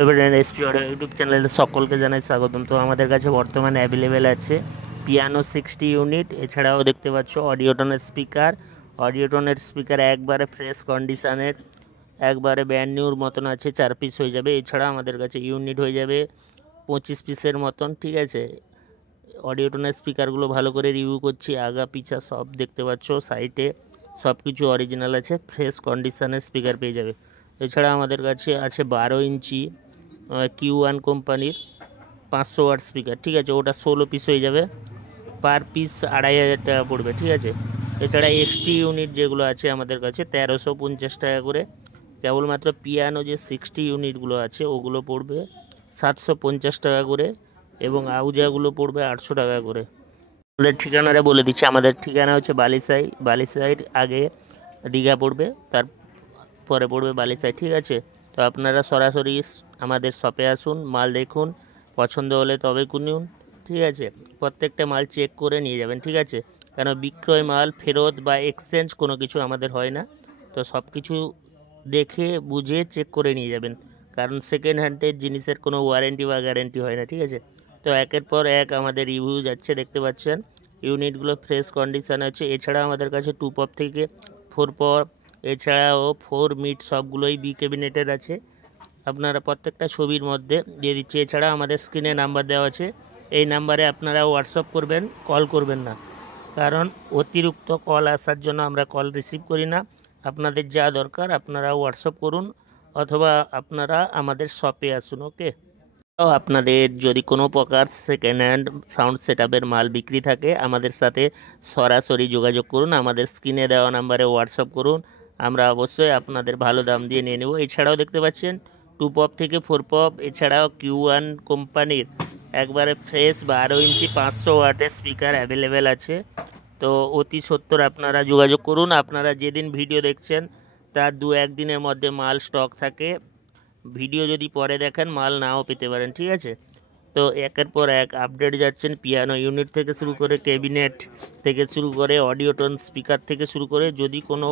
SP audio YouTube চ্যানেলে সকলকে জানাই স্বাগতম। তো আমাদের কাছে বর্তমানে অ্যাভেলেবেল আছে পিয়ানো 60 ইউনিট, এছাড়াও দেখতে পাচ্ছ অডিওটনের স্পিকার একবারে ফ্রেশ কন্ডিশনের, একবারে ব্র্যান্ড নিউর মতন আছে, 4 পিস হয়ে যাবে। এছাড়া আমাদের কাছে ইউনিট হয়ে যাবে 25 পিসের মতন, ঠিক আছে। অডিওটনের স্পিকারগুলো ভালো করে রিভিউ করছি, আগা পিছা সব দেখতে পাচ্ছ, সাইটে সব কিছু অরিজিনাল আছে, ফ্রেশ কন্ডিশনের স্পিকার পেয়ে যাবে। এছাড়া আমাদের কাছে আছে 12 ইঞ্চি Q1 কোম্পানির 500 ওয়াট স্পিকার, ঠিক আছে। ওটা 16 পিস হয়ে যাবে, পার পিস 2500 টাকা পড়বে, ঠিক আছে। এছাড়া এক্সটি ইউনিট যেগুলো আছে আমাদের কাছে 1350 টাকা করে। কেবলমাত্র পিয়ানো যে 60 ইউনিটগুলো আছে ওগুলো পড়বে 750 টাকা করে, এবং আউজাগুলো পড়বে 800 টাকা করে। আমাদের ঠিকানাটা বলে দিচ্ছি, আমাদের ঠিকানা হচ্ছে বালিসাইড আগে দীঘা পড়বে, তারপরে পড়বে বালিসাইড, ঠিক আছে। তো আপনারা সরাসরি আমাদের শপে আসুন, মাল দেখুন, পছন্দ হলে তবে কিনুন, ঠিক আছে। প্রত্যেকটা মাল চেক করে নিয়ে যাবেন, ঠিক আছে। কারণ বিক্রয় মাল ফেরত বা এক্সচেঞ্জ কোনো কিছু আমাদের হয় না, তো সব কিছু দেখে বুঝে চেক করে নিয়ে যাবেন, কারণ সেকেন্ড হ্যান্ডের জিনিসের কোনো ওয়ারেন্টি বা গ্যারেন্টি হয় না, ঠিক আছে। তো একের পর এক আমাদের রিভিউ যাচ্ছে, দেখতে পাচ্ছেন ইউনিটগুলো ফ্রেশ কন্ডিশান আছে। এছাড়া আমাদের কাছে 2 পপ থেকে 4 পপ, এছাড়াও 4 মিড সবগুলোই বি ক্যাবিনেটের আছে, আপনারা প্রত্যেকটা ছবির মধ্যে দিয়ে দিচ্ছি। এছাড়া আমাদের স্ক্রিনে নাম্বার দেওয়া আছে, এই নাম্বারে আপনারা হোয়াটসঅ্যাপ করবেন, কল করবেন না, কারণ অতিরিক্ত কল আসার জন্য আমরা কল রিসিভ করি না। আপনাদের যা দরকার আপনারা হোয়াটসঅ্যাপ করুন, অথবা আপনারা আমাদের শপে আসুন, ওকে। আপনাদের যদি কোনো প্রকার সেকেন্ড হ্যান্ড সাউন্ড সেটআপের মাল বিক্রি থাকে আমাদের সাথে সরাসরি যোগাযোগ করুন, আমাদের স্ক্রিনে দেওয়া নাম্বারে হোয়াটসঅ্যাপ করুন, আমরা অবশ্যই আপনাদের ভালো দাম দিয়ে নিয়ে নেব। এছাড়াও দেখতে পাচ্ছেন 2 পপ থেকে 4 পপ, এছাড়াও Q1 কোম্পানির একবারে ফ্রেশ 12 ইঞ্চি 500 ওয়াটের স্পিকার অ্যাভেলেবেল আছে। তো অতি সত্বর আপনারা যোগাযোগ করুন। আপনারা যেদিন ভিডিও দেখছেন তার 2-1 দিনের মধ্যে মাল স্টক থাকে, ভিডিও যদি পরে দেখেন মাল নাও পেতে পারেন, ঠিক আছে। তো একের পর এক আপডেট যাচ্ছেন, পিয়ানো ইউনিট থেকে শুরু করে ক্যাবিনেট থেকে শুরু করে অডিওটন স্পিকার থেকে শুরু করে, যদি কোনো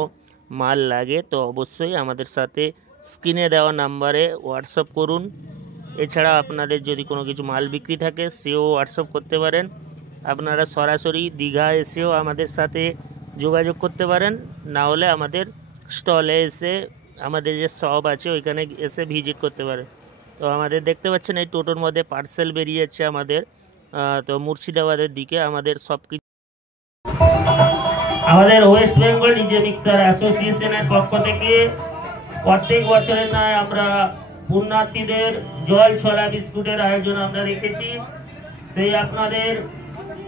মাল লাগে তো অবশ্যই আমাদের সাথে স্ক্রিনে দেওয়া নাম্বারে হোয়াটসঅ্যাপ করুন। এছাড়া আপনাদের যদি কোনো কিছু মাল বিক্রি থাকে সেও হোয়াটসঅ্যাপ করতে পারেন। আপনারা সরাসরি দীঘা এসেও আমাদের সাথে যোগাযোগ করতে পারেন, না হলে আমাদের স্টলে এসে, আমাদের যে শপ আছে ওইখানে এসে ভিজিট করতে পারেন। তো আমাদের দেখতে পাচ্ছেন এই টোটোর মধ্যে পার্সেল বেরিয়েছে আমাদের, তো মুর্শিদাবাদের দিকে আমাদের সব কিছু। আমাদের ওয়েস্ট বেঙ্গল ডিজে মিক্সার অ্যাসোসিয়েশনের পক্ষ থেকে প্রত্যেক বছরের নয় আমরা পুণ্যার্থীদের জল ছলা বিস্কুটের আয়োজন আমরা রেখেছি। সেই আপনাদের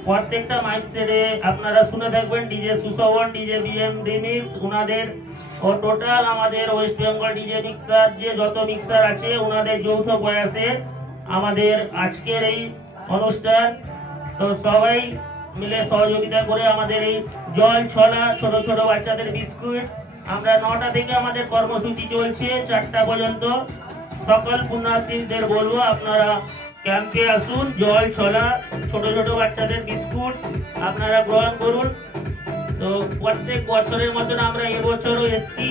প্রত্যেকটা মাইক সেটে আপনারা শুনে থাকবেন DJ Sushovan, DJ BM remix, উনাদের ও টোটাল আমাদের ওয়েস্ট বেঙ্গল ডিজে মিক্সার যে যত মিক্সার আছে উনাদের যৌথ প্রয়াসে আমাদের আজকের এই অনুষ্ঠান। তো সবাই মিলে সহযোগিতা করে আমাদের এই জল ছলা ছোট ছোট বাচ্চাদের বিস্কুট, আমরা 9টা থেকে আমাদের কর্মসূচি চলছে 4টা পর্যন্ত। সকল পুণ্যার্থীদের বলবো আপনারা ক্যাম্পে আসুন, জল ছলা ছোট ছোট বাচ্চাদের বিস্কুট আপনারা গ্রহণ করুন। তো প্রত্যেক বছরের মতন আমরা এবছরও এসছি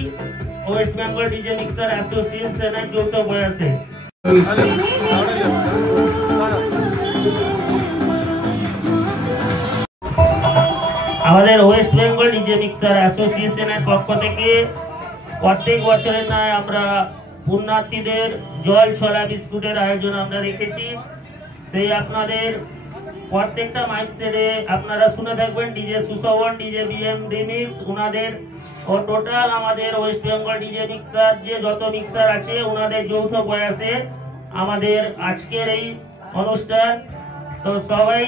ওয়েস্ট বেঙ্গল ডিজে মিক্সার অ্যাসোসিয়েশনের যৌথ প্রয়াসে। আমাদের ওয়েস্ট বেঙ্গল ডিজে মিক্সার অ্যাসোসিয়েশনের পক্ষ থেকে প্রত্যেক বছরের নয় আমরা পুণ্যার্থীদের জল ছলা বিস্কুটের আয়োজন আমরা রেখেছি। সেই আপনাদের প্রত্যেকটা মাইক সেটে আপনারা শুনে থাকবেন DJ Sushovan, DJ BM remix, উনাদের ও টোটাল আমাদের ওয়েস্ট বেঙ্গল ডিজে মিক্সার যে যত মিক্সার আছে উনাদের যৌথ প্রয়াসে আমাদের আজকের এই অনুষ্ঠান। তো সবাই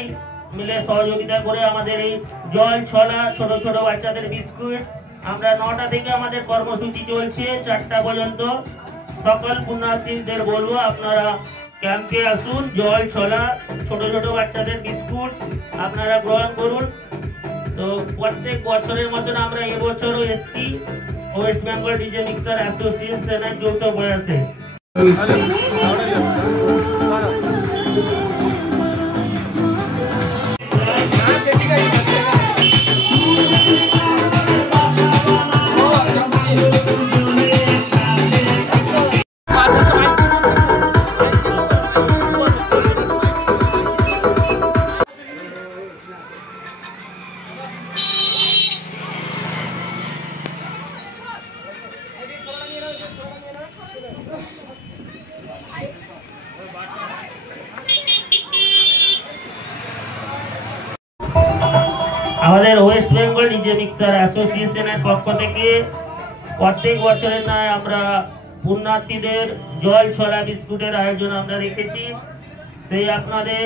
মিলে সহযোগিতা করে আমাদের এই জল ছলা ছোট ছোট বাচ্চাদের বিস্কুট, আমরা 9টা থেকে আমাদের কর্মসূচি চলছে 4টা পর্যন্ত। সকল পুণ্যার্থীদের বলবো আপনারা ক্যাম্পে আসুন, জল ছলা ছোট ছোট বাচ্চাদের বিস্কুট আপনারা গ্রহণ করুন। তো প্রত্যেক বছরের মতন আমরা এবছরও এসছি ওয়েস্ট বেঙ্গল ডিজে মিক্সার অ্যাসোসিয়েশনের যৌথ প্রয়াসে। আমাদের ওয়েস্ট বেঙ্গল ডিজে মিক্সার অ্যাসোসিয়েশনের পক্ষ থেকে প্রত্যেক বছরের নয় আমরা পুণ্যার্থীদের জল ছলা বিস্কুটের আয়োজন আমরা রেখেছি। সেই আপনাদের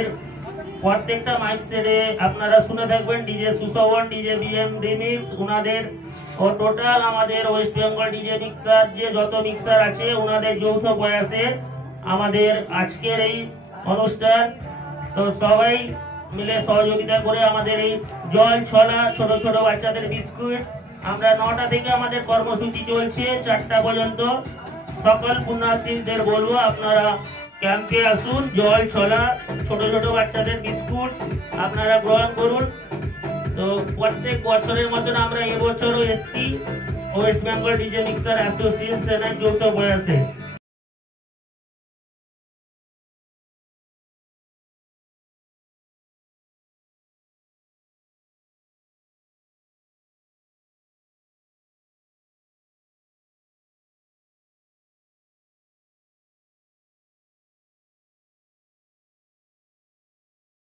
প্রত্যেকটা মাইক সেটে আপনারা শুনে থাকবেন DJ Sushovan, DJ BM remix, উনাদের ও টোটাল আমাদের ওয়েস্ট বেঙ্গল ডিজে মিক্সার যে যত মিক্সার আছে উনাদের যৌথ প্রয়াসে আমাদের আজকের এই অনুষ্ঠান। তো সবাই মিলে সহযোগিতা করে আমাদের এই জল ছলা ছোট ছোট বাচ্চাদের বিস্কুট আমরা 9টা থেকে আমাদের কর্মসূচি চলছে 4টা পর্যন্ত। সকল পুণ্যার্থীদের বলবো আপনারা ক্যাম্পে আসুন, জল ছলা ছোট ছোট বাচ্চাদের বিস্কুট আপনারা গ্রহণ করুন। তো প্রত্যেক বছরের মতন আমরা এবছরও এসছি ওয়েস্ট বেঙ্গল ডিজে মিক্সার অ্যাসোসিয়েশনের যৌথ প্রয়াসে।